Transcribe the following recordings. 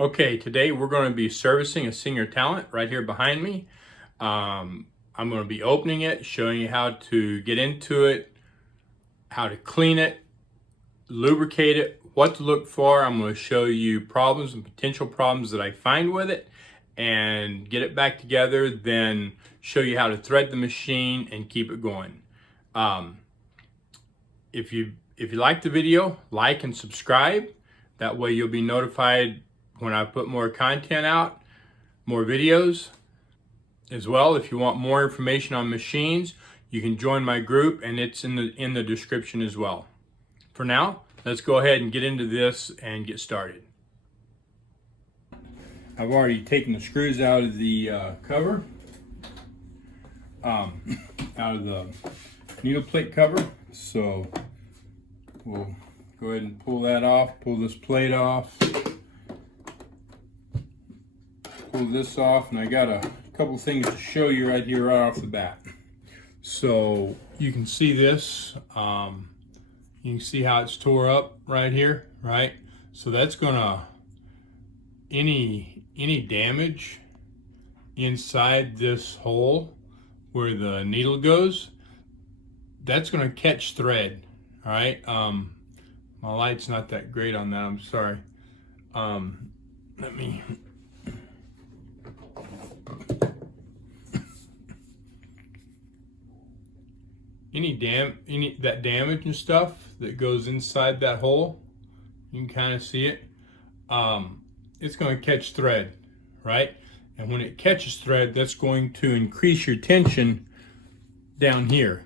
Okay, today we're going to be servicing a SingerTalent right here behind me. I'm going to be opening it, showing you how to get into it, how to clean it, lubricate it, what to look for. I'm going to show you problems and potential problems that I find with it and get it back together, then show you how to thread the machine and keep it going. If you like the video, like and subscribe. That way you'll be notified when I put more content out, more videos. As well, if you want more information on machines, you can join my group and it's in the description as well. For now, let's go ahead and get into this and get started. I've already taken the screws out of the cover, out of the needle plate cover. So we'll go ahead and pull that off, pull this plate off, pull this off, and I got a couple things to show you right here right off the bat. So you can see this, you can see how it's tore up right here, right? So that's gonna, any damage inside this hole where the needle goes, that's gonna catch thread, all right? My light's not that great on that, I'm sorry. Let me, any that damage and stuff that goes inside that hole, you can kind of see it. It's going to catch thread, right? And when it catches thread, that's going to increase your tension down here.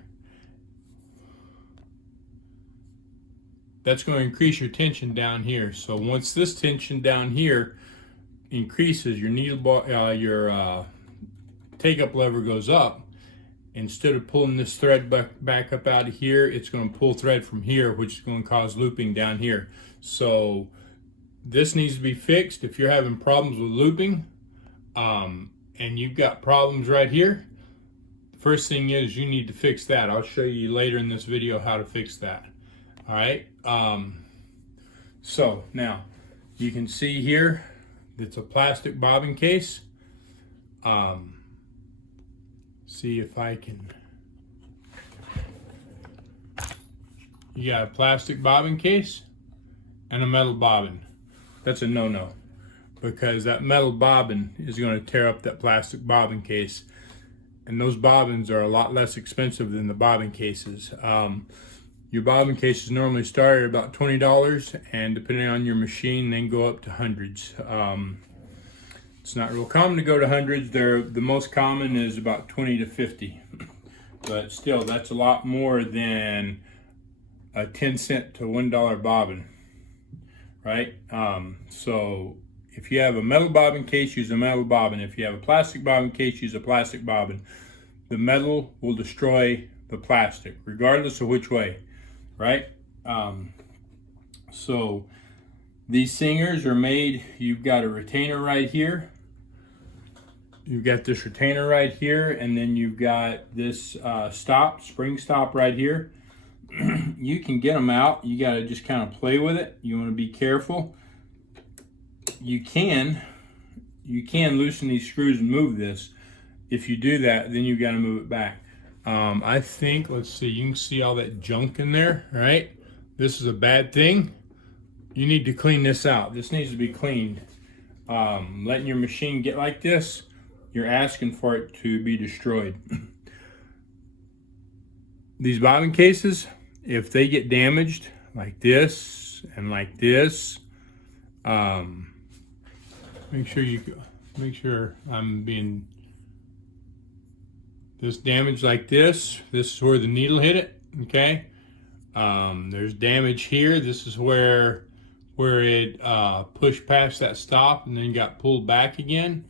That's going to increase your tension down here. So once this tension down here increases, your needle bar, your take-up lever goes up. Instead of pulling this thread back up out of here, it's going to pull thread from here, which is going to cause looping down here. So this needs to be fixed. If you're having problems with looping, and you've got problems right here, the first thing is you need to fix that. I'll show you later in this video how to fix that. All right. So now you can see here it's a plastic bobbin case. See if I can. You got a plastic bobbin case and a metal bobbin. That's a no-no, because that metal bobbin is going to tear up that plastic bobbin case, and those bobbins are a lot less expensive than the bobbin cases. Your bobbin cases normally start at about $20, and depending on your machine, they can go up to hundreds. It's not real common to go to hundreds. The most common is about 20 to 50. But still, that's a lot more than a 10-cent to $1 bobbin, right? So if you have a metal bobbin case, use a metal bobbin. If you have a plastic bobbin case, use a plastic bobbin. The metal will destroy the plastic, regardless of which way, right? So these Singers are made, you've got a retainer right here. You've got this retainer right here, and then you've got this spring stop right here. You can get them out. You got to just kind of play with it. You want to be careful. You can loosen these screws and move this. If you do that, then you've got to move it back. I think, let's see, you can see all that junk in there, right? This is a bad thing. You need to clean this out. This needs to be cleaned. Letting your machine get like this, you're asking for it to be destroyed. These bobbin cases, if they get damaged like this and like this, make sure I'm being this damage like this. This is where the needle hit it. Okay. There's damage here. This is where it pushed past that stop and then got pulled back again.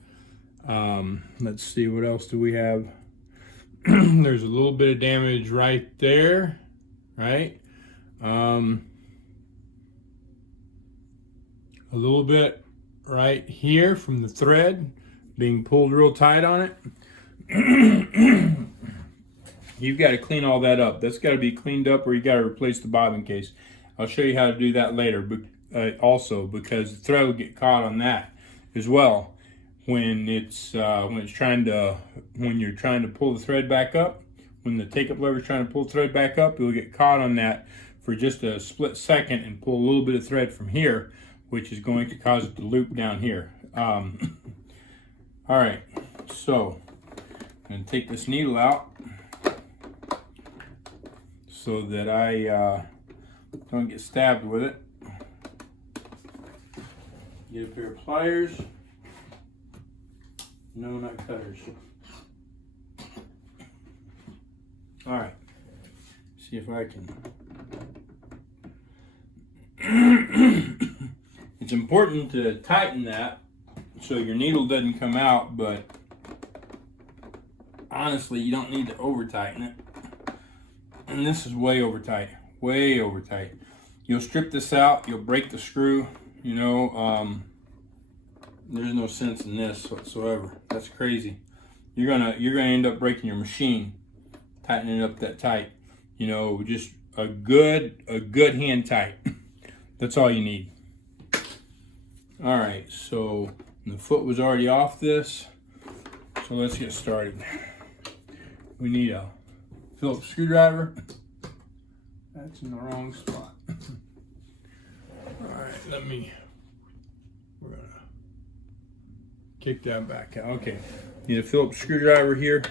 Let's see, what else do we have? There's a little bit of damage right there, right? A little bit right here from the thread being pulled real tight on it. You've got to clean all that up. That's got to be cleaned up, or you got to replace the bobbin case. I'll show you how to do that later, but also because the thread will get caught on that. as well. When you're trying to pull the thread back up, when the take-up lever is trying to pull the thread back up, you'll get caught on that for just a split second and pull a little bit of thread from here, which is going to cause it to loop down here. All right, so I'm going to take this needle out so that I don't get stabbed with it. Get a pair of pliers. No, not cutters. All right, see if I can. It's important to tighten that so your needle doesn't come out, but honestly, you don't need to over tighten it. And this is way over tight, way over tight. You'll strip this out, you'll break the screw, you know, there's no sense in this whatsoever. That's crazy. You're gonna end up breaking your machine tightening it up that tight. You know, just a good hand tight. That's all you need. All right, so the foot was already off this, so let's get started. We need a Phillips screwdriver. That's in the wrong spot. All right, we're gonna kick that back out. Okay, need a Phillips screwdriver here.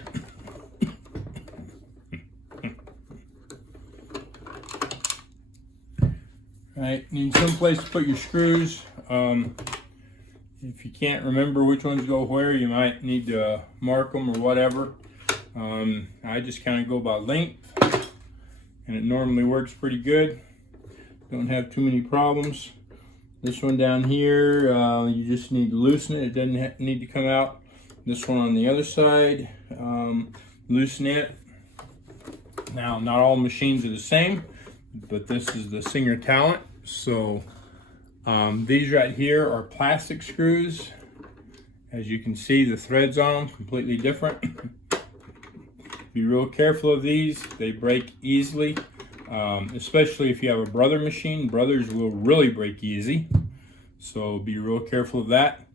All right, need some place to put your screws. If you can't remember which ones go where, you might need to mark them or whatever. I just kind of go by length, and it normally works pretty good. Don't have too many problems. This one down here, you just need to loosen it. It doesn't need to come out. This one on the other side, loosen it. Now, not all machines are the same, but this is the SingerTalent. So these right here are plastic screws. As you can see, the threads on them completely different. Be real careful of these. They break easily, especially if you have a brother machine. Brothers will really break easy, so be real careful of that.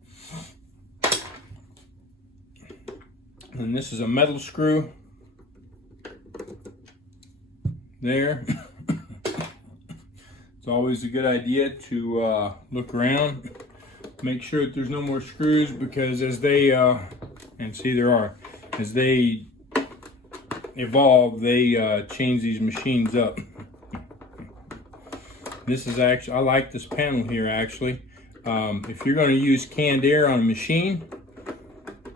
And this is a metal screw there. It's always a good idea to look around, make sure that there's no more screws, because as they and see there are, as they evolve, they change these machines up. This is actually, I like this panel here actually. If you're going to use canned air on a machine,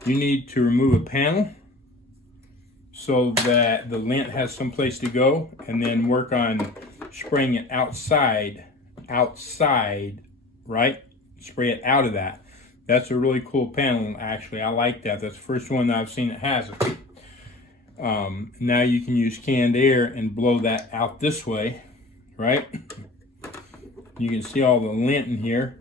you need to remove a panel so that the lint has some place to go, and then work on spraying it outside, right? Spray it out of that. That's a really cool panel actually. I like that. That's the first one that I've seen that has it. Now you can use canned air and blow that out this way, right? You can see all the lint in here.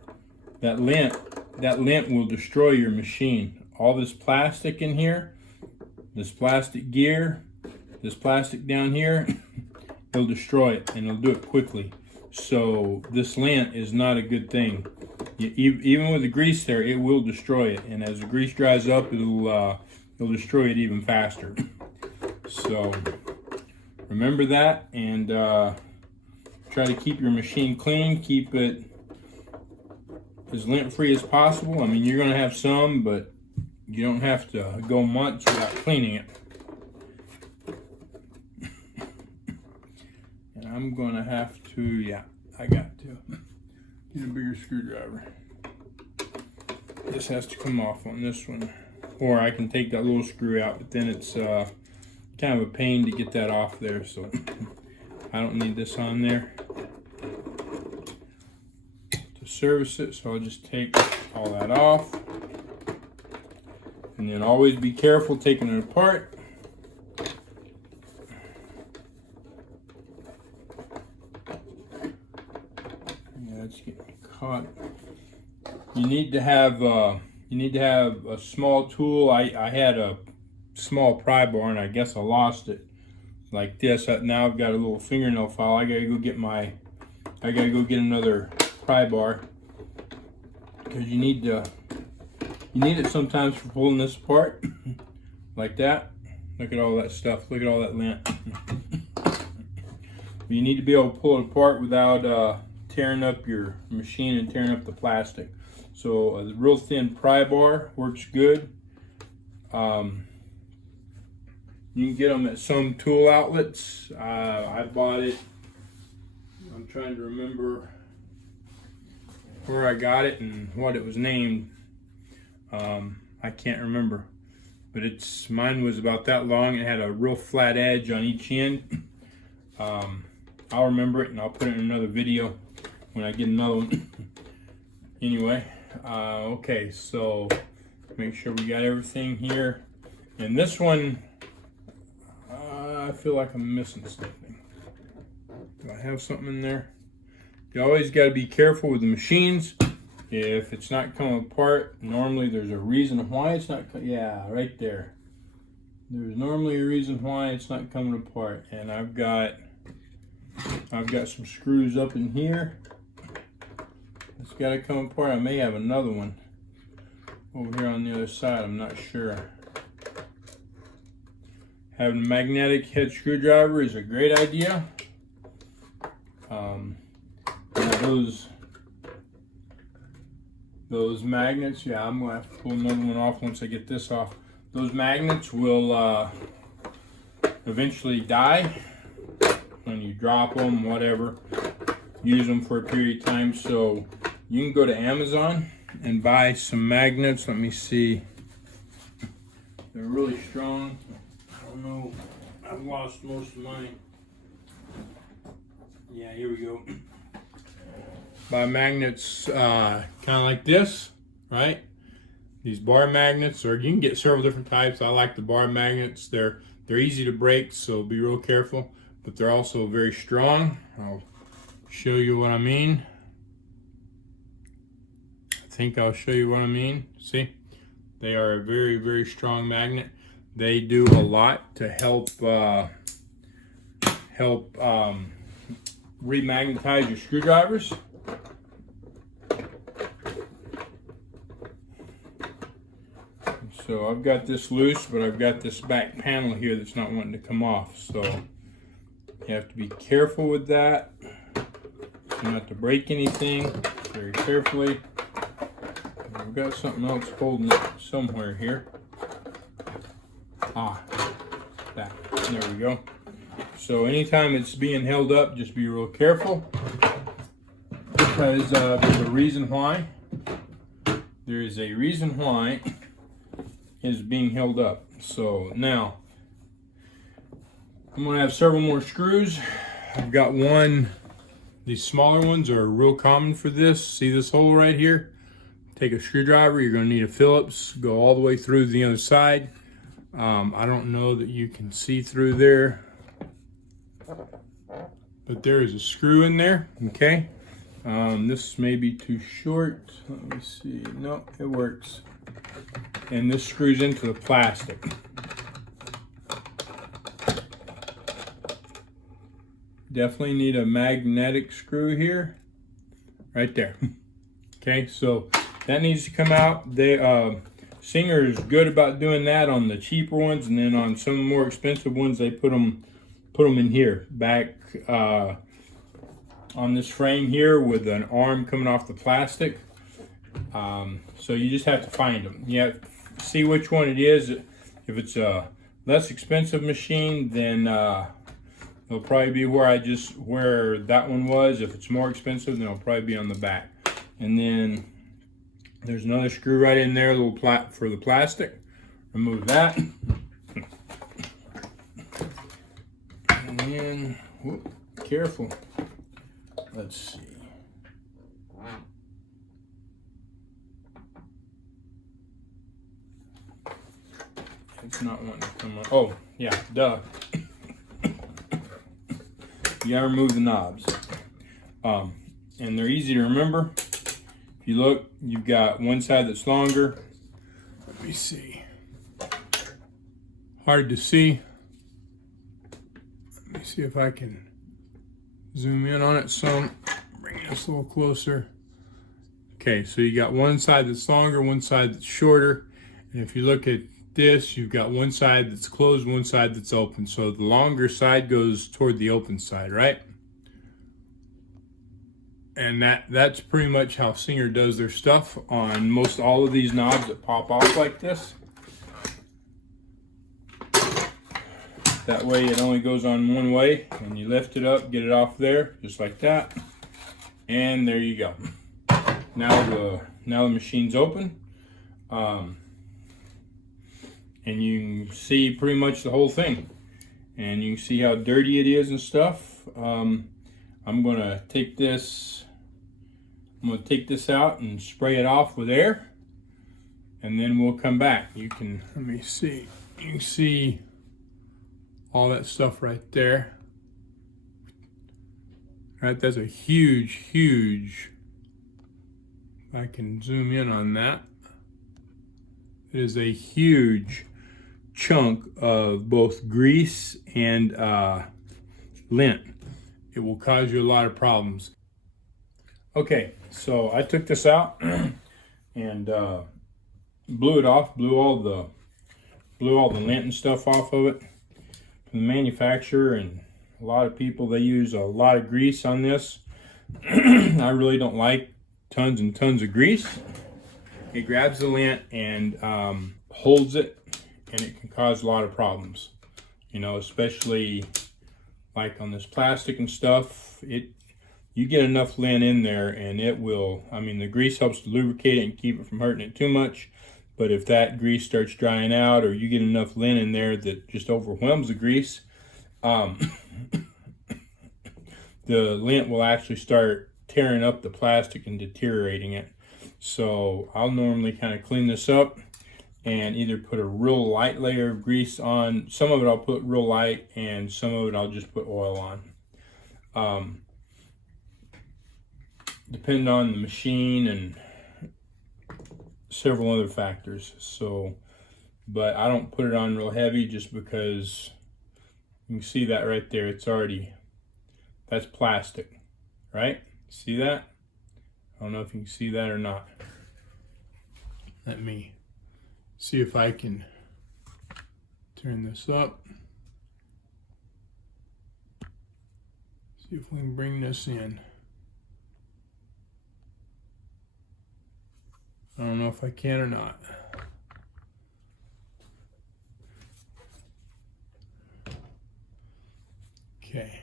That lint will destroy your machine. All this plastic in here, this plastic gear, this plastic down here, it'll destroy it, and it'll do it quickly. So this lint is not a good thing. Even with the grease there, it will destroy it, and as the grease dries up, it'll destroy it even faster. So remember that, and try to keep your machine clean. Keep it as lint free as possible. I mean, you're going to have some, but you don't have to go months without cleaning it. And I'm going to have to, yeah, I got to get a bigger screwdriver. This has to come off on this one, or I can take that little screw out, but then it's kind of a pain to get that off there, so I don't need this on there to service it. So I'll just take all that off, and then always be careful taking it apart. Yeah, it's getting caught. You need to have a small tool. I had a small pry bar, and I guess I lost it like this. Now I've got a little fingernail file. I gotta go get another pry bar, because you need to You need it sometimes for pulling this apart, like that. Look at all that stuff. Look at all that lint. You need to be able to pull it apart without tearing up your machine and tearing up the plastic. So a real thin pry bar works good. You can get them at some tool outlets. I bought it. I'm trying to remember where I got it and what it was named. I can't remember, but mine was about that long. It had a real flat edge on each end. I'll remember it and I'll put it in another video when I get another one. Anyway, okay, so make sure we got everything here. And this one, I feel like I'm missing something. Do I have something in there? You always got to be careful with the machines. If it's not coming apart, normally there's a reason why it's not. Yeah, right there. There's normally a reason why it's not coming apart. And I've got some screws up in here. It's got to come apart. I may have another one over here on the other side. I'm not sure. Having a magnetic head screwdriver is a great idea. Those magnets, yeah, I'm gonna have to pull another one off once I get this off. Those magnets will eventually die when you drop them, whatever. Use them for a period of time. So you can go to Amazon and buy some magnets. Let me see. They're really strong. I don't know. I've lost most of mine. Yeah, here we go. Buy magnets kind of like this, right? These bar magnets, or you can get several different types. I like the bar magnets. They're easy to break, so be real careful. But they're also very strong. I'll show you what I mean. I think I'll show you what I mean. See, they are a very, very strong magnet. They do a lot to help remagnetize your screwdrivers. So I've got this loose, but I've got this back panel here that's not wanting to come off. So you have to be careful with that, not to break anything very carefully. I've got something else holding it somewhere here. That. There we go. So anytime it's being held up, just be real careful, because there's a reason why. There is a reason why it's being held up. So now I'm going to have several more screws. I've got one. These smaller ones are real common for this. See this hole right here? Take a screwdriver. You're going to need a Phillips. Go all the way through the other side. I don't know that you can see through there, but there is a screw in there. Okay. This may be too short. Let me see. No, it works. And this screws into the plastic. Definitely need a magnetic screw here, right there. Okay, so that needs to come out. Singer is good about doing that on the cheaper ones, and then on some more expensive ones, they put them in here, back on this frame here with an arm coming off the plastic. So you just have to find them. You have to see which one it is. If it's a less expensive machine, then it'll probably be where that one was. If it's more expensive, then it'll probably be on the back. And then there's another screw right in there, for the plastic. Remove that. And then, whoop, careful. Let's see. It's not wanting to come on. Oh, yeah, duh. You gotta remove the knobs. And they're easy to remember. If you look, you've got one side that's longer. Let me see. Hard to see. Let me see if I can zoom in on it some. Bring this a little closer. Okay, so you got one side that's longer, one side that's shorter. And if you look at this, you've got one side that's closed, one side that's open. So the longer side goes toward the open side, right? And that's pretty much how Singer does their stuff on most all of these knobs that pop off like this. That way it only goes on one way. When you lift it up, get it off there, just like that. And there you go. Now the machine's open. And you can see pretty much the whole thing. And you can see how dirty it is and stuff. I'm gonna take this out and spray it off with air. And then we'll come back. You can, let me see. You can see all that stuff right there. Right, that's a huge, if I can zoom in on that. It is a huge chunk of both grease and lint. It will cause you a lot of problems. Okay, so I took this out and blew it off, blew all the lint and stuff off of it. From the manufacturer, and a lot of people, they use a lot of grease on this. I really don't like tons and tons of grease. It grabs the lint and holds it, and it can cause a lot of problems. You know, especially like on this plastic and stuff. You get enough lint in there and it will, I mean, the grease helps to lubricate it and keep it from hurting it too much. But if that grease starts drying out, or you get enough lint in there that just overwhelms the grease, the lint will actually start tearing up the plastic and deteriorating it. So I'll normally kind of clean this up and either put a real light layer of grease on. Some of it I'll put real light, and some of it I'll just put oil on. Depending on the machine and several other factors. So, but I don't put it on real heavy just because you can see that right there. It's already, that's plastic, right? See that? I don't know if you can see that or not. Let me see if I can turn this up. See if we can bring this in. I don't know if I can or not. Okay.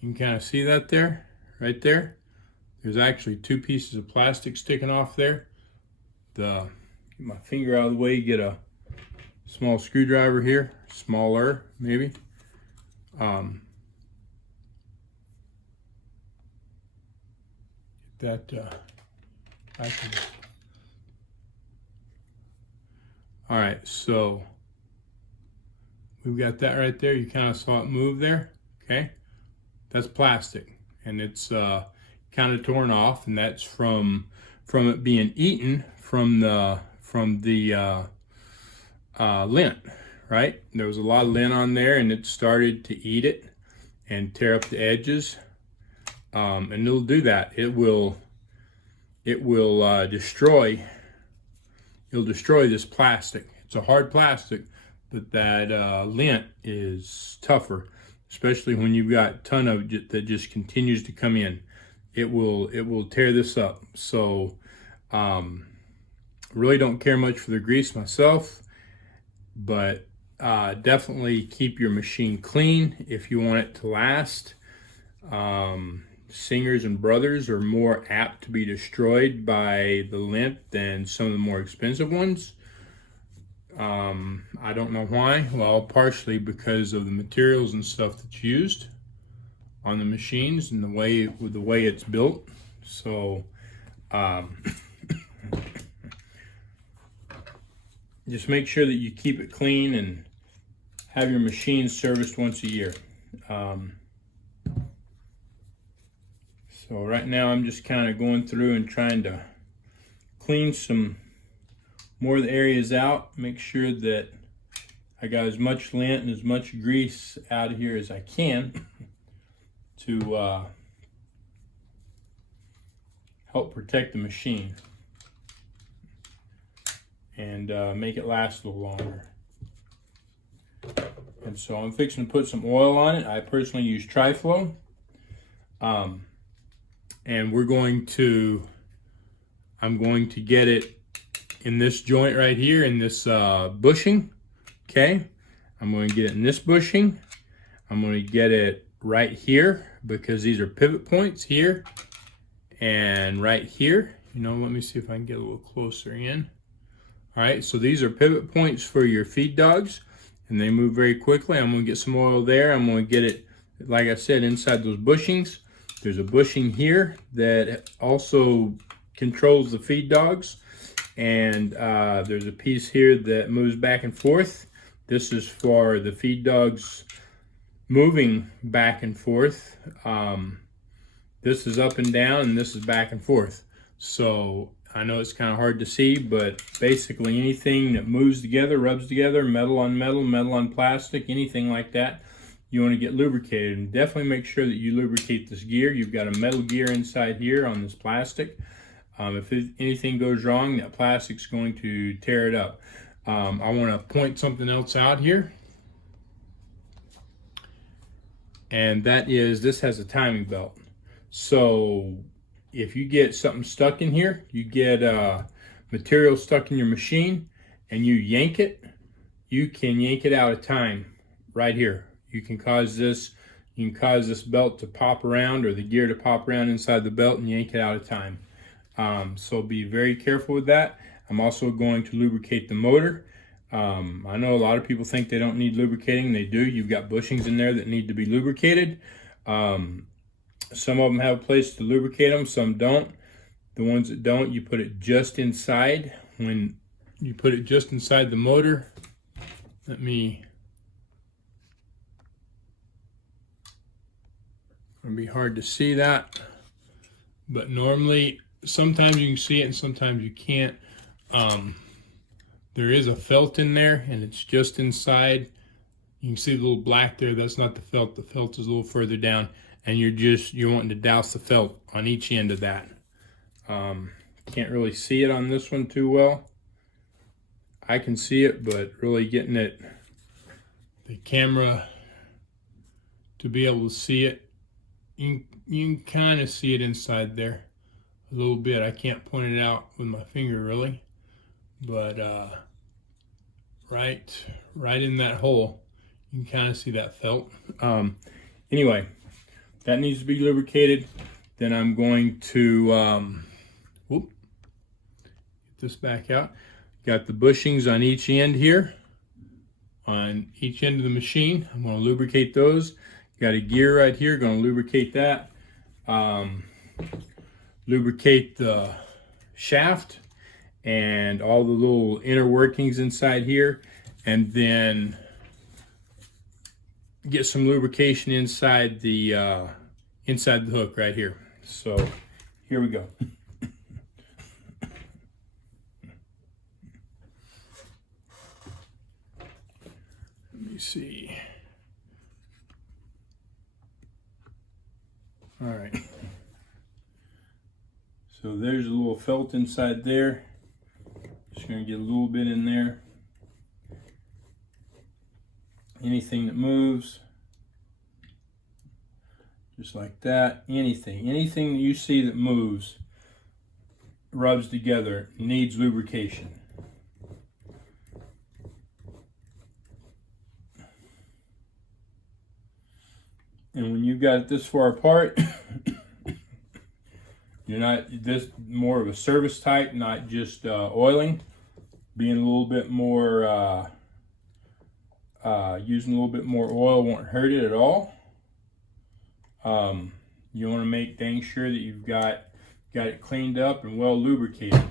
You can kind of see that there, right there. There's actually two pieces of plastic sticking off there. Get my finger out of the way, get a small screwdriver here, smaller maybe. Get that all right, so we've got that right there. You kind of saw it move there. Okay, that's plastic, and it's kind of torn off, and that's from it being eaten from the lint. Right, there was a lot of lint on there, and it started to eat it and tear up the edges. And it'll do that. It will destroy this plastic. It's a hard plastic, but that lint is tougher, especially when you've got a ton of it that just continues to come in. It will tear this up. So really don't care much for the grease myself, but definitely keep your machine clean if you want it to last. Singers and Brothers are more apt to be destroyed by the lint than some of the more expensive ones. I don't know why. Well, partially because of the materials and stuff that's used on the machines and the way it's built. So just make sure that you keep it clean and have your machine serviced once a year. So right now I'm just kind of going through and trying to clean some more of the areas out, make sure that I got as much lint and as much grease out of here as I can to help protect the machine and make it last a little longer. And so I'm fixing to put some oil on it. I personally use Triflow. And I'm going to get it in this joint right here, in this bushing. Okay, I'm going to get it in this bushing. I'm going to get it right here because these are pivot points here and right here. You know, let me see if I can get a little closer in. All right, so these are pivot points for your feed dogs, and they move very quickly. I'm going to get some oil there. I'm going to get it, like I said, inside those bushings. There's a bushing here that also controls the feed dogs, and there's a piece here that moves back and forth. This is for the feed dogs moving back and forth. This is up and down, and this is back and forth. So I know it's kind of hard to see, but basically anything that moves together, rubs together, metal on metal, metal on plastic, anything like that, you want to get lubricated. And definitely make sure that you lubricate this gear. You've got a metal gear inside here on this plastic. If anything goes wrong, that plastic's going to tear it up. I want to point something else out here. And that is, this has a timing belt. So if you get something stuck in here, you get material stuck in your machine and you yank it, you can yank it out of time right here. You can cause this belt to pop around, or the gear to pop around inside the belt, and yank it out of time. So be very careful with that. I'm also going to lubricate the motor. I know a lot of people think they don't need lubricating. They do. You've got bushings in there that need to be lubricated. Some of them have a place to lubricate them, some don't. The ones that don't, you put it just inside. When you put it just inside the motor, it'll be hard to see that, but normally sometimes you can see it and sometimes you can't. There is a felt in there, and it's just inside. You can see the little black there. That's not the felt. The felt is a little further down, and you're wanting to douse the felt on each end of that. Can't really see it on this one too well. I can see it, but really getting the camera to be able to see it, you can kind of see it inside there a little bit. I can't point it out with my finger really, but right in that hole, you can kind of see that felt. Anyway, that needs to be lubricated. Then I'm going to get this back out. Got the bushings on each end here, on each end of the machine. I'm going to lubricate those. Got a gear right here, going to lubricate that. Lubricate the shaft and all the little inner workings inside here, and then get some lubrication inside the hook right here. So here we go. Let me see. All right. So there's a little felt inside there. Just going to get a little bit in there. Anything that moves, just like that. Anything that you see that moves, rubs together, needs lubrication. And when you've got it this far apart, you're not this more of a service type, not just oiling. Being a little bit more, using a little bit more oil won't hurt it at all. You want to make dang sure that you've got it cleaned up and well lubricated.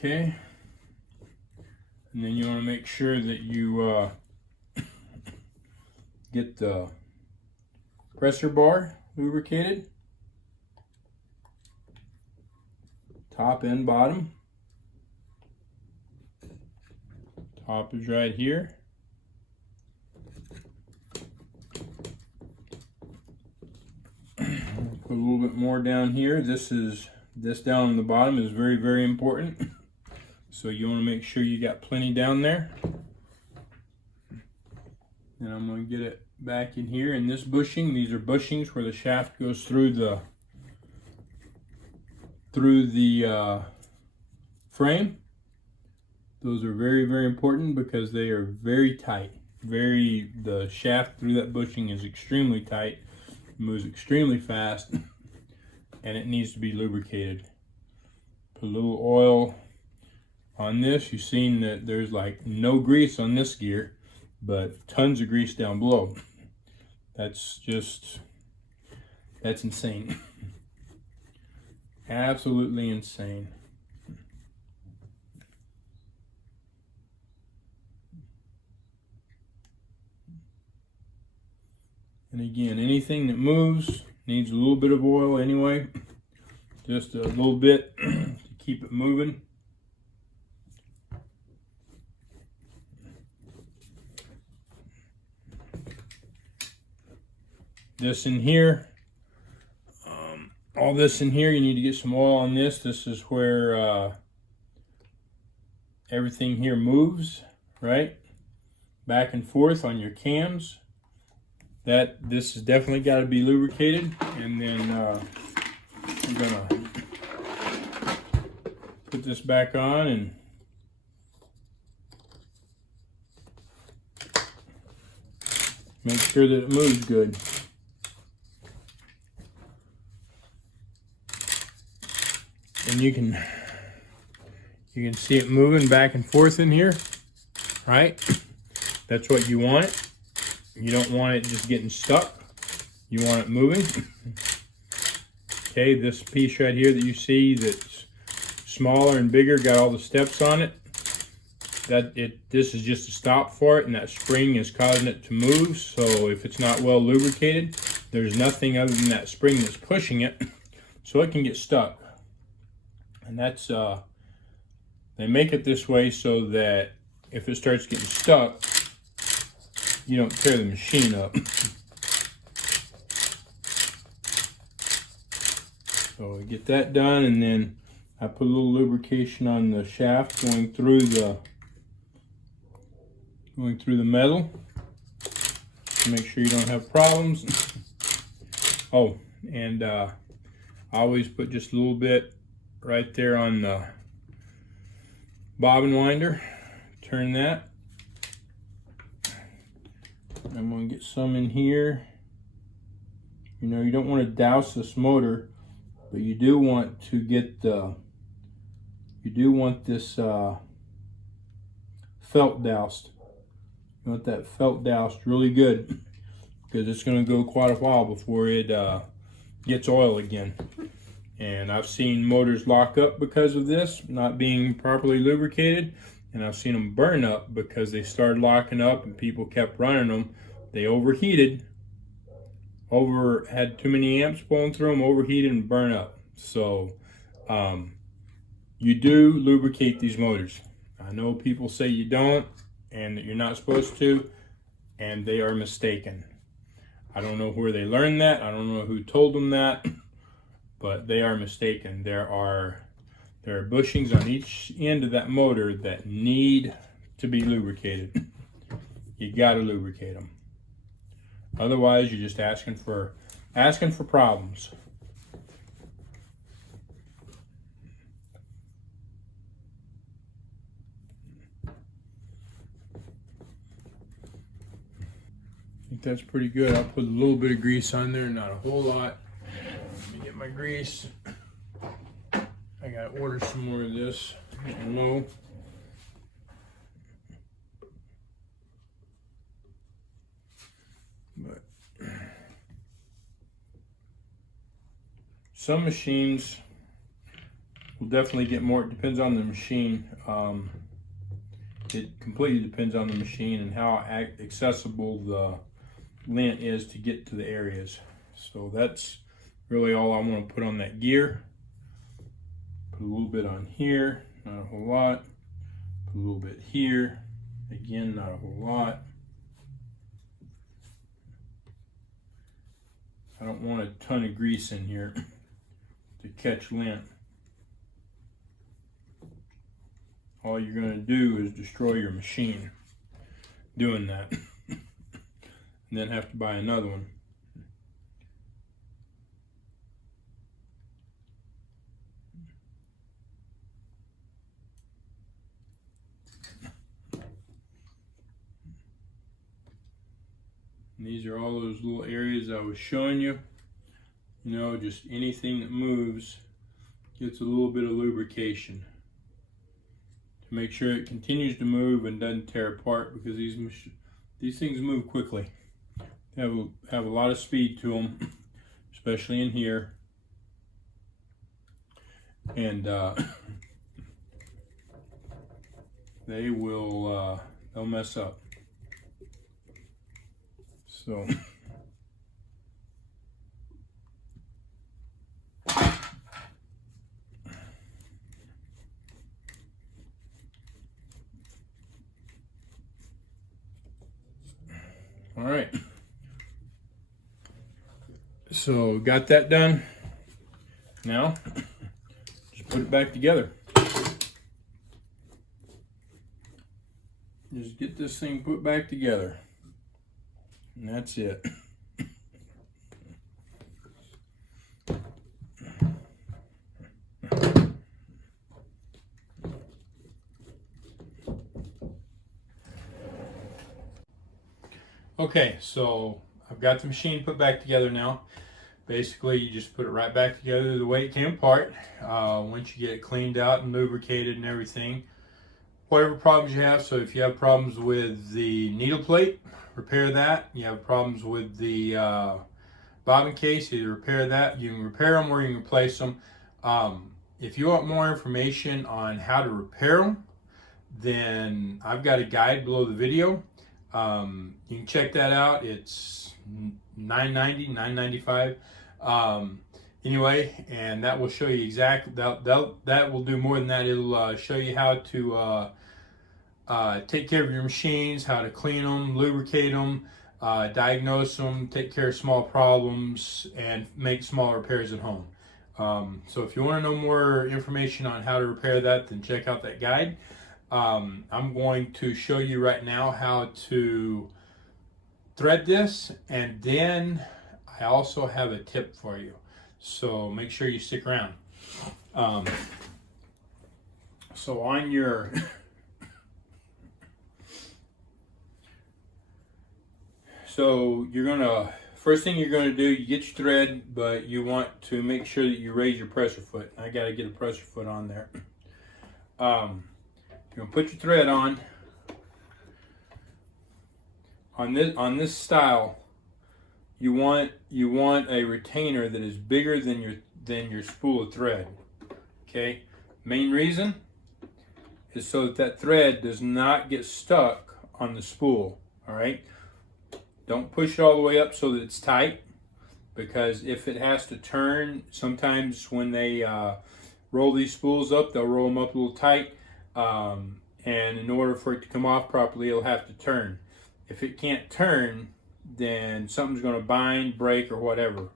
Okay, and then you want to make sure that you get the pressure bar lubricated. Top and bottom. Top is right here. Put a little bit more down here. This down on the bottom is very, very important. So you want to make sure you got plenty down there. And I'm going to get it back in here. In this bushing, these are bushings where the shaft goes through the frame. Those are very, very important because they are very tight. The shaft through that bushing is extremely tight, moves extremely fast, and it needs to be lubricated. Put a little oil on this. You've seen that there's like no grease on this gear, but tons of grease down below. That's insane. Absolutely insane. And again, anything that moves needs a little bit of oil anyway. Just a little bit to keep it moving. This in here, all this in here, you need to get some oil on this. This is where everything here moves, right? Back and forth on your cams. This has definitely got to be lubricated. And then I'm gonna put this back on and make sure that it moves good. And you can see it moving back and forth in here, right? That's what you want. You don't want it just getting stuck. You want it moving. Okay, this piece right here that you see that's smaller and bigger, got all the steps on it. This is just a stop for it, and that spring is causing it to move. So if it's not well lubricated, there's nothing other than that spring that's pushing it, so it can get stuck. And that's they make it this way so that if it starts getting stuck, you don't tear the machine up. So I get that done, and then I put a little lubrication on the shaft going through the metal to make sure you don't have problems. Oh, and I always put just a little bit right there on the bobbin winder. Turn that. I'm going to get some in here. You know, you don't want to douse this motor, but you do want to get this felt doused. You want that felt doused really good, because it's going to go quite a while before it gets oil again. And I've seen motors lock up because of this not being properly lubricated, and I've seen them burn up because they started locking up and people kept running them. They overheated, had too many amps pulling through them, overheated and burn up. So you do lubricate these motors. I know people say you don't and that you're not supposed to, and they are mistaken. I don't know where they learned that. I don't know who told them that, but they are mistaken. There are bushings on each end of that motor that need to be lubricated. You got to lubricate them. Otherwise, you're just asking for problems. I think that's pretty good. I'll put a little bit of grease on there, not a whole lot. Let me get my grease. I gotta order some more of this. Getting low. But some machines will definitely get more. It depends on the machine. It completely depends on the machine and how accessible the lint is to get to the areas. So that's really all I want to put on that gear. Put a little bit on here, not a whole lot. Put a little bit here, again, not a whole lot. I don't want a ton of grease in here to catch lint. All you're going to do is destroy your machine doing that. And then have to buy another one. And these are all those little areas I was showing you. You know, just anything that moves gets a little bit of lubrication to make sure it continues to move and doesn't tear apart, because these things move quickly. They have a lot of speed to them, especially in here. And they'll mess up. So all right. So got that done. Now just put it back together. Just get this thing put back together. And that's it. Okay, so I've got the machine put back together now. Basically, you just put it right back together the way it came apart. Once you get it cleaned out and lubricated and everything, whatever problems you have. So if you have problems with the needle plate, repair that. You have problems with the bobbin case, either repair that. You can repair them or you can replace them. If you want more information on how to repair them, then I've got a guide below the video. You can check that out. It's $9.90, $9.95. Anyway, and that will show you exactly, that will do more than that. It'll show you how to take care of your machines, how to clean them, lubricate them, diagnose them, take care of small problems, and make small repairs at home. So if you want to know more information on how to repair that, then check out that guide. I'm going to show you right now how to thread this, and then I also have a tip for you. So make sure you stick around. So on your so you're gonna, first thing you're gonna do, you get your thread, but you want to make sure that you raise your pressure foot. I gotta get a pressure foot on there. You're gonna put your thread on this style. You want a retainer that is bigger than your spool of thread. Okay, main reason is so that thread does not get stuck on the spool. All right, don't push it all the way up so that it's tight, because if it has to turn, sometimes when they roll these spools up, they'll roll them up a little tight, and in order for it to come off properly, it'll have to turn. If it can't turn, then something's going to bind, break, or whatever,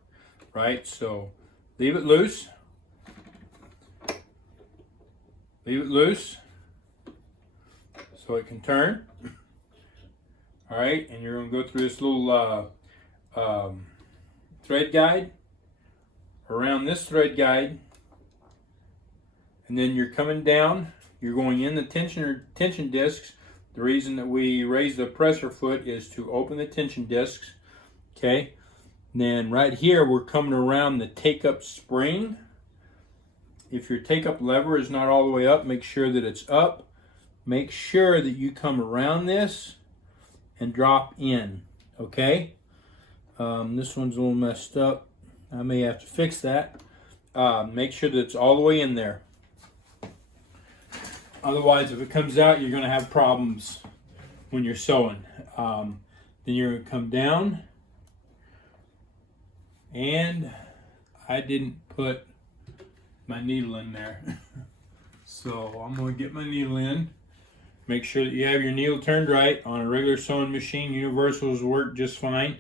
right? So leave it loose. Leave it loose so it can turn. All right, and you're going to go through this little thread guide, around this thread guide, and then you're coming down. You're going in the tension discs. The reason that we raise the pressure foot is to open the tension discs. Okay, and then right here we're coming around the take-up spring. If your take-up lever is not all the way up, make sure that it's up. Make sure that you come around this and drop in. Okay, this one's a little messed up. I may have to fix that. Make sure that it's all the way in there. Otherwise, if it comes out, you're going to have problems when you're sewing. Then you're going to come down And I didn't put my needle in there. So I'm going to get my needle in. Make sure that you have your needle turned right. On a regular sewing machine, universals work just fine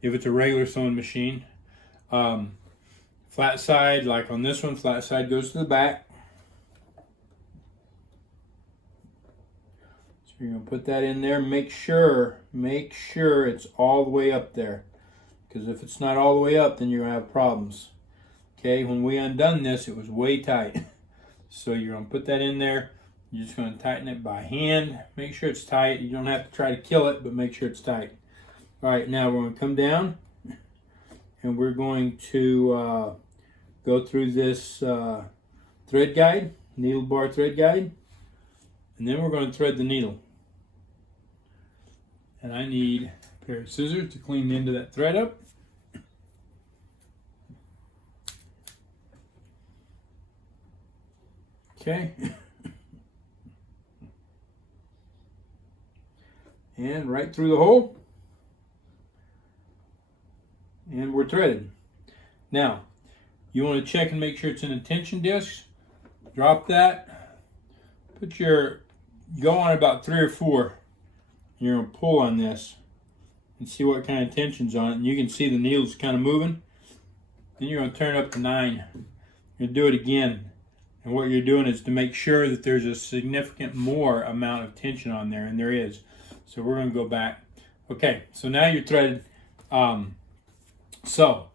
if it's a regular sewing machine. Flat side, like on this one, flat side goes to the back. So you're going to put that in there. Make sure it's all the way up there. Because if it's not all the way up, then you're going to have problems. Okay, when we undone this, it was way tight. So you're going to put that in there. You're just going to tighten it by hand. Make sure it's tight. You don't have to try to kill it, but make sure it's tight. All right, now we're going to come down and we're going to go through this thread guide, needle bar thread guide, and then we're going to thread the needle. And I need a pair of scissors to clean the end of that thread up. Okay. And right through the hole. And we're threaded. Now, you want to check and make sure it's in a tension disc. Drop that. Go on about 3 or 4. You're going to pull on this and see what kind of tension's on it. And you can see the needle's kind of moving. Then you're going to turn it up to 9. You're going to do it again. And what you're doing is to make sure that there's a significant more amount of tension on there, and there is. So we're going to go back. Okay, so now you're threaded. So,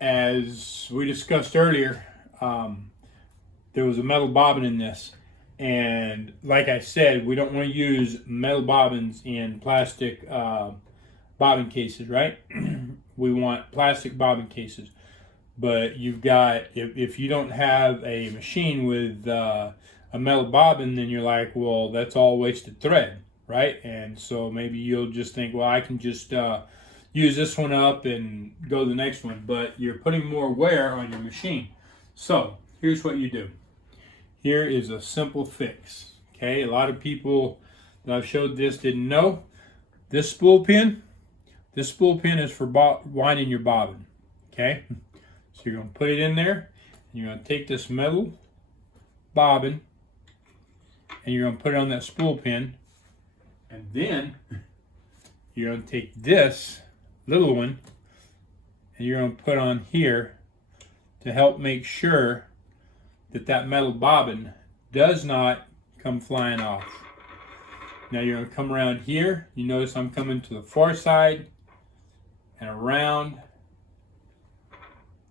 as we discussed earlier, there was a metal bobbin in this. And like I said, we don't want to use metal bobbins in plastic bobbin cases, right? We want plastic bobbin cases. But you've got, if you don't have a machine with a metal bobbin, then you're like, well, that's all wasted thread, right? And so maybe you'll just think, well, I can just use this one up and go to the next one. But you're putting more wear on your machine. So here's what you do. Here is a simple fix. Okay, a lot of people that I've showed this didn't know. This spool pin is for winding your bobbin. Okay. So you're going to put it in there, and you're going to take this metal bobbin, and you're going to put it on that spool pin, and then you're going to take this little one, and you're going to put on here to help make sure that that metal bobbin does not come flying off. Now you're going to come around here. You notice I'm coming to the far side and around,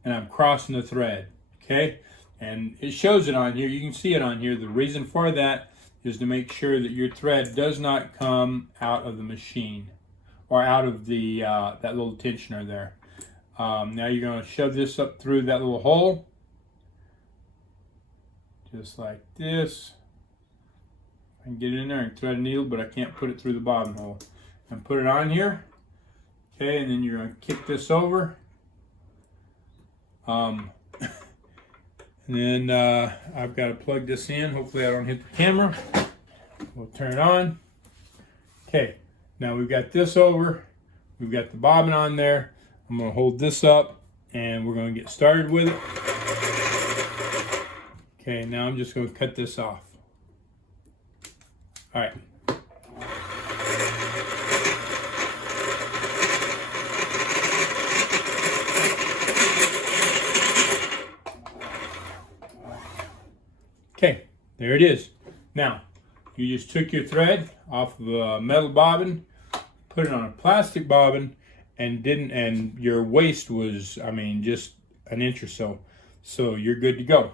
and I'm crossing the thread, okay? And it shows it on here. You can see it on here. The reason for that is to make sure that your thread does not come out of the machine or out of the that little tensioner there. Now you're going to shove this up through that little hole, just like this. I can get in there and thread a needle, but I can't put it through the bobbin hole. And put it on here, okay? And then you're going to kick this over. And then I've got to plug this in. Hopefully I don't hit the camera. We'll turn it on. Okay, now we've got this over. We've got the bobbin on there. I'm going to hold this up and we're going to get started with it. Okay, now I'm just going to cut this off. All right. Okay, there it is. Now, you just took your thread off of a metal bobbin, put it on a plastic bobbin, and your waist was, I mean, just an inch or so. So you're good to go.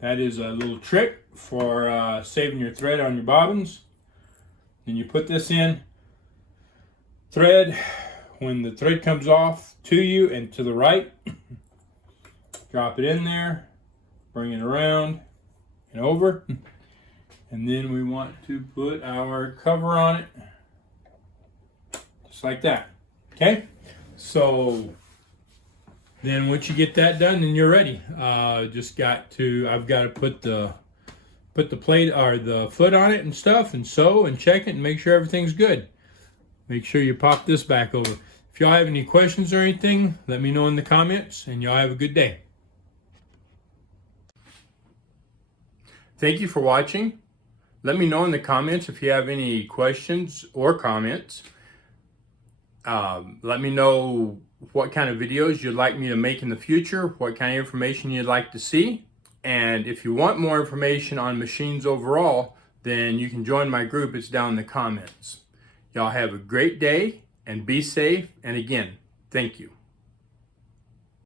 That is a little trick for saving your thread on your bobbins. Then you put this in, thread, when the thread comes off to you and to the right, drop it in there. Bring it around and over, and then we want to put our cover on it, just like that. Okay, so then once you get that done, then you're ready. I've got to put the plate or the foot on it and stuff, and sew and check it and make sure everything's good. Make sure you pop this back over. If y'all have any questions or anything, let me know in the comments, and y'all have a good day. Thank you for watching. Let me know in the comments if you have any questions or comments. Let me know what kind of videos you'd like me to make in the future, what kind of information you'd like to see. And if you want more information on machines overall, then you can join my group. It's down in the comments. Y'all have a great day and be safe. And again, thank you.